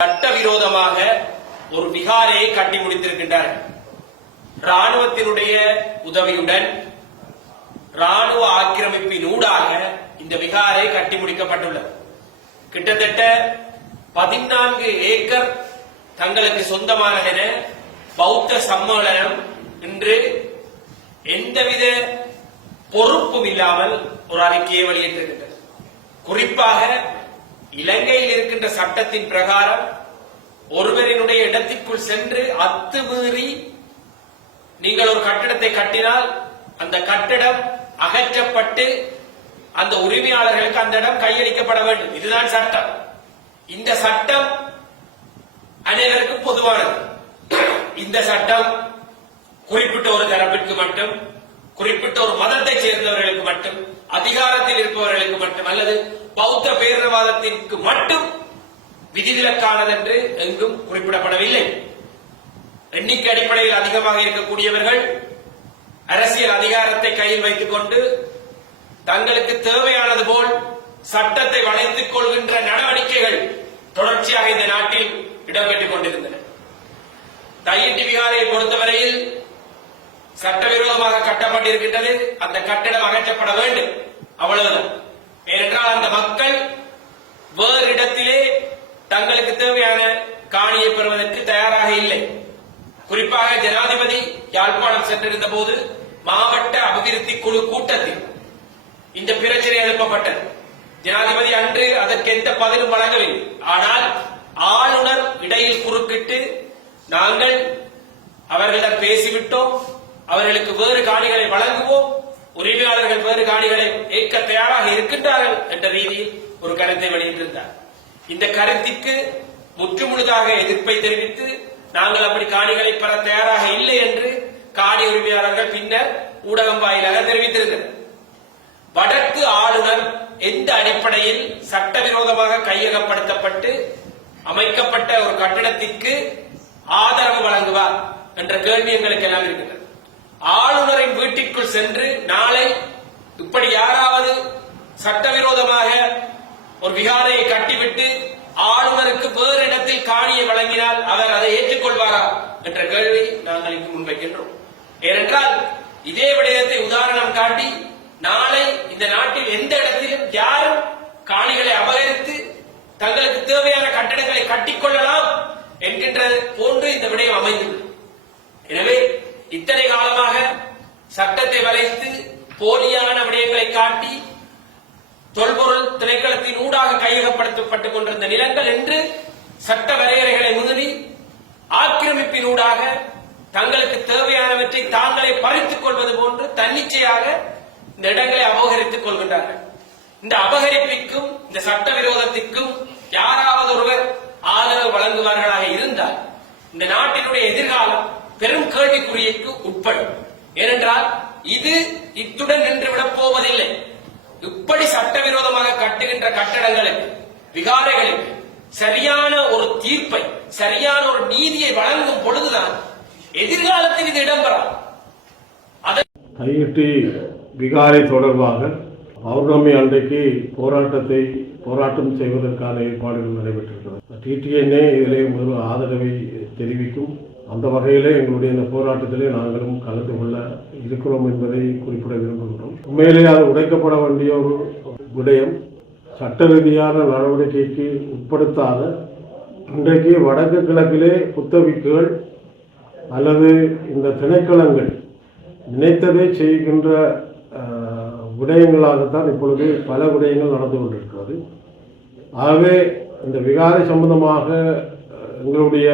சட்டவிரோதமாக ஒரு விகாரையை கட்டி முடித்திருக்கின்றார். ராணுவத்தினுடைய உதவியுடன் ராணுவ ஆக்கிரமிப்பின் ஊடாக இந்த விகாரை கட்டி முடிக்கப்பட்டுள்ளது. கிட்டத்தட்ட 14 ஏக்கர் தங்களுக்கு சொந்தமானதென பௌத்த சம்மேளனம் இன்று எந்தவித பொறுப்பும் இல்லாமல் ஒரு அறிக்கையை வெளியிட்டிருக்கின்றது. குறிப்பாக இலங்கையில் இருக்கின்ற சட்டத்தின் பிரகாரம் ஒருவரினுடைய இடத்திற்குள் சென்று அத்துமீறி நீங்கள் ஒரு கட்டிடத்தை கட்டினால் அந்த கட்டிடம் அகற்றப்பட்டு அந்த உரிமையாளர்களுக்கு அந்த இடம் கையளிக்கப்பட வேண்டும். இதுதான் சட்டம். இந்த சட்டம் அனைவருக்கும் பொதுவானது. இந்த சட்டம் குறிப்பிட்ட ஒரு தரப்பிற்கு மட்டும், குறிப்பிட்ட ஒரு மதத்தை சேர்ந்தவர்களுக்கு மட்டும், அதிகாரத்தில் இருப்பவர்களுக்கு மட்டும் அல்லது பௌத்த பேரினவாதத்திற்கு மட்டும் விதிவிலக்கானது என்று எங்கும் குறிப்பிடப்படவில்லை. எண்ணிக்கை அடிப்படையில் அதிகமாக இருக்கக்கூடியவர்கள் அரசியல் அதிகாரத்தை கையில் வைத்துக் கொண்டு தங்களுக்கு தேவையானது போல் சட்டத்தை வளைத்துக் கொள்கின்ற நடவடிக்கைகள் தொடர்ச்சியாக இந்த நாட்டில் இடம்பெற்றுக் கொண்டிருந்தன. தையிட்டி விகாரையை பொறுத்தவரையில் சட்டவிரோதமாக கட்டப்பட்டிருக்கின்றது. அந்த கட்டிடம் அகற்றப்பட வேண்டும், அவ்வளவுதான். ஏனென்றால் அந்த மக்கள் வேறு இடத்திலே தங்களுக்கு தேவையான காணியை பெறுவதற்கு தயாராக இல்லை. குறிப்பாக ஜனாதிபதி யாழ்ப்பாணம் சென்றிருந்த போது மாவட்ட அபிவிருத்தி குழு கூட்டத்தில் இந்த பிரச்சனை எழுப்பப்பட்டது. ஜனாதிபதி அன்று அதற்கு எந்த பதிலும் வழங்கவில்லை. ஆனால் ஆளுநர் இடையில் குறுக்கிட்டு நாங்கள் அவர்களிடம் பேசிவிட்டோம், அவர்களுக்கு வேறு காணிகளை வழங்குவோம், உரிமையாளர்கள் வேறு காணிகளை ஏற்க தயாராக இருக்கின்றார்கள் என்ற ரீதியில் ஒரு கருத்தை வெளியிட்டிருந்தார். இந்த கருத்திற்கு முற்றுமுழுதாக எதிர்ப்பை தெரிவித்து நாங்கள் அப்படி காணிகளை பெற தயாராக இல்லை என்று காணி உரிமையாளர்கள் பின்னர் ஊடகம் வாயிலாக தெரிவித்திருந்தனர். வடக்கு ஆளுநர் எந்த அடிப்படையில் சட்டவிரோதமாக கையகப்படுத்தப்பட்டு அமைக்கப்பட்ட ஒரு கட்டடத்திற்கு ஆதரவு வழங்குவார் என்ற கேள்வி எங்களுக்கு எல்லாம் இருக்கின்றது. ஆளுநரின் வீட்டிற்குள் சென்று நாளை இப்படி யாராவது சட்டவிரோதமாக ஒரு விகாரையை கட்டிவிட்டு ஆளுநருக்கு வேறு இடத்தில் காணியை வழங்கினால் அவர் அதை ஏற்றுக்கொள்வாரா என்ற கேள்வி நாங்கள் இங்கு முன்வைக்கின்றோம். ஏனென்றால் இதே விடயத்தை உதாரணம் காட்டி நாளை இந்த நாட்டில் எந்த இடத்திலும் யாரும் காணிகளை அபகரித்து தங்களுக்கு தேவையான கட்டடங்களை கட்டிக்கொள்ளலாம் என்கின்ற போன்று இந்த விடயம் அமைந்துள்ளது. எனவே இத்தனை காலமாக சட்டத்தை வளைத்து போலியான விடயங்களை காட்டி தொல்பொருள் திணைக்களத்தின் ஊடாக கையகப்படுத்தப்பட்டுக் கொண்டிருந்த நிலங்கள் என்று சட்ட வரையறைகளை மீறி ஆக்கிரமிப்பின் ஊடாக தங்களுக்கு தேவையானவற்றை தாங்களே பறித்துக் கொள்வது போன்று தன்னிச்சையாக இந்த இடங்களை அபகரித்துக் கொள்கின்றார்கள். இந்த அபகரிப்பிற்கும் இந்த சட்டவிரோதத்திற்கும் யாராவது ஒருவர் ஆதரவு வழங்குவார்களாக இருந்தால் இந்த நாட்டினுடைய எதிர்காலம் பெரும் கேள்விக்குறிக்கு உட்படும். ஏனென்றால் இது இத்துடன் நின்றுவிடப் போவதில்லை. இப்படி சட்டவிரோதமாக கட்டுகின்ற கட்டடங்களுக்கு, விகாரைகளுக்கு சரியான ஒரு தீர்ப்பை, சரியான ஒரு நீதியை வழங்கும் பொழுதுதான் எதிர்காலத்தில் இது இடம்பெறாம். தையிட்டி விகாரை தொடர்பாக பௌர்ணமி அன்றைக்கு போராட்டம் செய்வதற்கான ஏற்பாடுகள் நடைபெற்றிருக்கிறது. டிடிஎன்ஏ இதிலே முதல் ஆதரவை தெரிவிக்கும். அந்த வகையிலே எங்களுடைய இந்த போராட்டத்திலே நாங்களும் கலந்து கொள்ள இருக்கிறோம் என்பதை குறிப்பிட விரும்புகிறோம். உண்மையிலே அது உடைக்கப்பட வேண்டிய ஒரு விடயம். சட்ட ரீதியான நடவடிக்கைக்கு உட்படுத்தாத இன்றைக்கு வடக்கு கிழக்கிலே புத்தபிக்குகள் அல்லது இந்த திணைக்களங்கள் நினைத்ததை செய்கின்ற விடயங்களாகத்தான் இப்பொழுது பல விடயங்கள் நடந்து கொண்டிருக்கிறது. ஆகவே இந்த விகாரை சம்பந்தமாக எங்களுடைய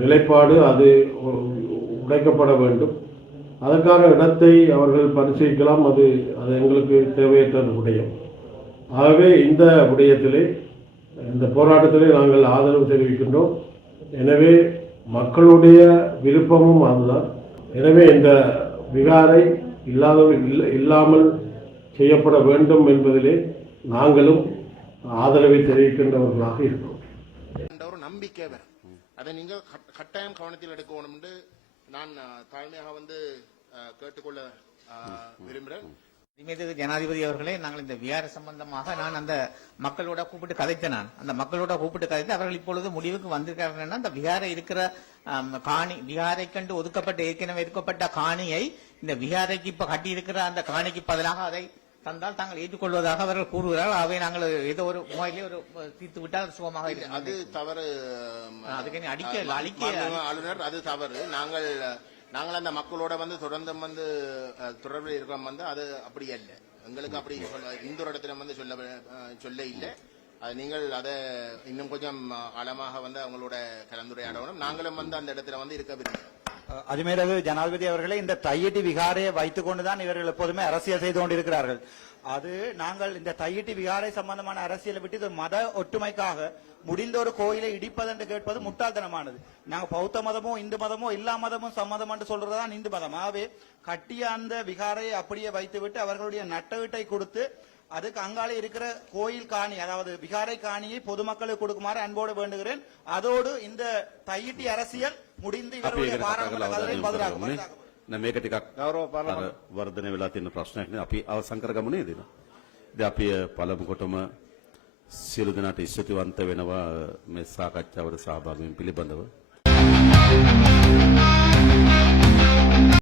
நிலைப்பாடு அது உடைக்கப்பட வேண்டும். அதற்கான இடத்தை அவர்கள் பரிசீலிக்கலாம். அது எங்களுக்கு தேவையற்ற விடயம். ஆகவே இந்த விடயத்திலே இந்த போராட்டத்திலே நாங்கள் ஆதரவு தெரிவிக்கின்றோம். எனவே மக்களுடைய விருப்பமும் அதுதான். எனவே இந்த விகாரை இல்லாமல் செய்யப்பட வேண்டும் என்பதிலே நாங்களும் ஆதரவை தெரிவிக்கின்றவர்களாக இருக்கிறோம். ஒரு நம்பிக்கை அதை நீங்கள் கட்டாயம் கவனத்தில் எடுக்கணும் என்று நான் தாழ்மையாக கேட்டுக்கொள்ள விரும்புகிறேன். இனிமேல் ஜனாதிபதி அவர்களே, நாங்கள் இந்த விகார சம்பந்தமாக நான் அந்த மக்களோட கூப்பிட்டு கதைத்தேன். அந்த மக்களோட கூப்பிட்டு கதைத்து அவர்கள் இப்பொழுது முடிவுக்கு வந்திருக்கார்கள். அந்த விகாரை இருக்கிற காணி, விகாரை கண்டு ஒதுக்கப்பட்ட ஏற்கனவே இருக்கப்பட்ட காணியை இந்த விகாரைக்கு இப்ப கட்டி இருக்கிற அந்த காணிக்கு பதிலாக அதை தந்தால் தாங்கள் ஏற்றுக்கொள்வதாக அவர்கள் கூறுகிறார்கள். அவை நாங்கள் ஏதோ ஒரு முறையிலே ஒரு தீர்த்து விட்டால் சுகமாக இருக்கு. அது தவறு. அதுக்கு அழிக்க ஆளுநர், அது தவறு. நாங்கள் அந்த மக்களோட தொடர்ந்து தொடர்பில் இருக்கிறோம். அது அப்படி அல்ல. எங்களுக்கு அப்படி இந்த ஒரு இடத்துல சொல்ல இல்லை. அது நீங்கள் அதை இன்னும் கொஞ்சம் ஆழமாக அவங்களோட கலந்துரையாடணும். நாங்களும் அந்த இடத்துல இருக்க விரும்புகிறோம். அதுமேலது ஜனாதிபதி அவர்களே, இந்த தையிட்டி விகாரையை வைத்துக் கொண்டுதான் இவர்கள் எப்போதுமே அரசியல் செய்து கொண்டிருக்கிறார்கள். அது நாங்கள் இந்த தையிட்டி விகாரை சம்பந்தமான அரசியலை விட்டு இது மத ஒற்றுமைக்காக முடிந்த ஒரு கோயிலை இடிப்பது என்று கேட்பது முட்டாள்தனமானது. நாங்க பௌத்த மதமோ இந்து மதமோ எல்லா மதமும் சம்மதம் என்று சொல்றதுதான் இந்து மதம். ஆகவே கட்டிய அந்த விகாரையை அப்படியே வைத்துவிட்டு அவர்களுடைய நட்ட வீட்டை கொடுத்து அதுக்கு அங்காலே இருக்கிற கோயில் காணி, அதாவது விகாரை காணியை பொதுமக்களுக்கு கொடுக்குமாறு அன்போடு வேண்டுகிறேன். அதோடு இந்த தையிட்டி அரசியல் முடிந்து இவருடைய මේක ටිකක් වර්ධනය වෙලා තියෙන ප්‍රශ්නයක් නේ. අපි අවසන් කරගමු නේද? ඉතින් අපි පළමු කොටම සියලු දෙනාට ස්තුතිවන්ත වෙනවා මේ සාකච්ඡාවට සහභාගී වීම පිළිබඳව.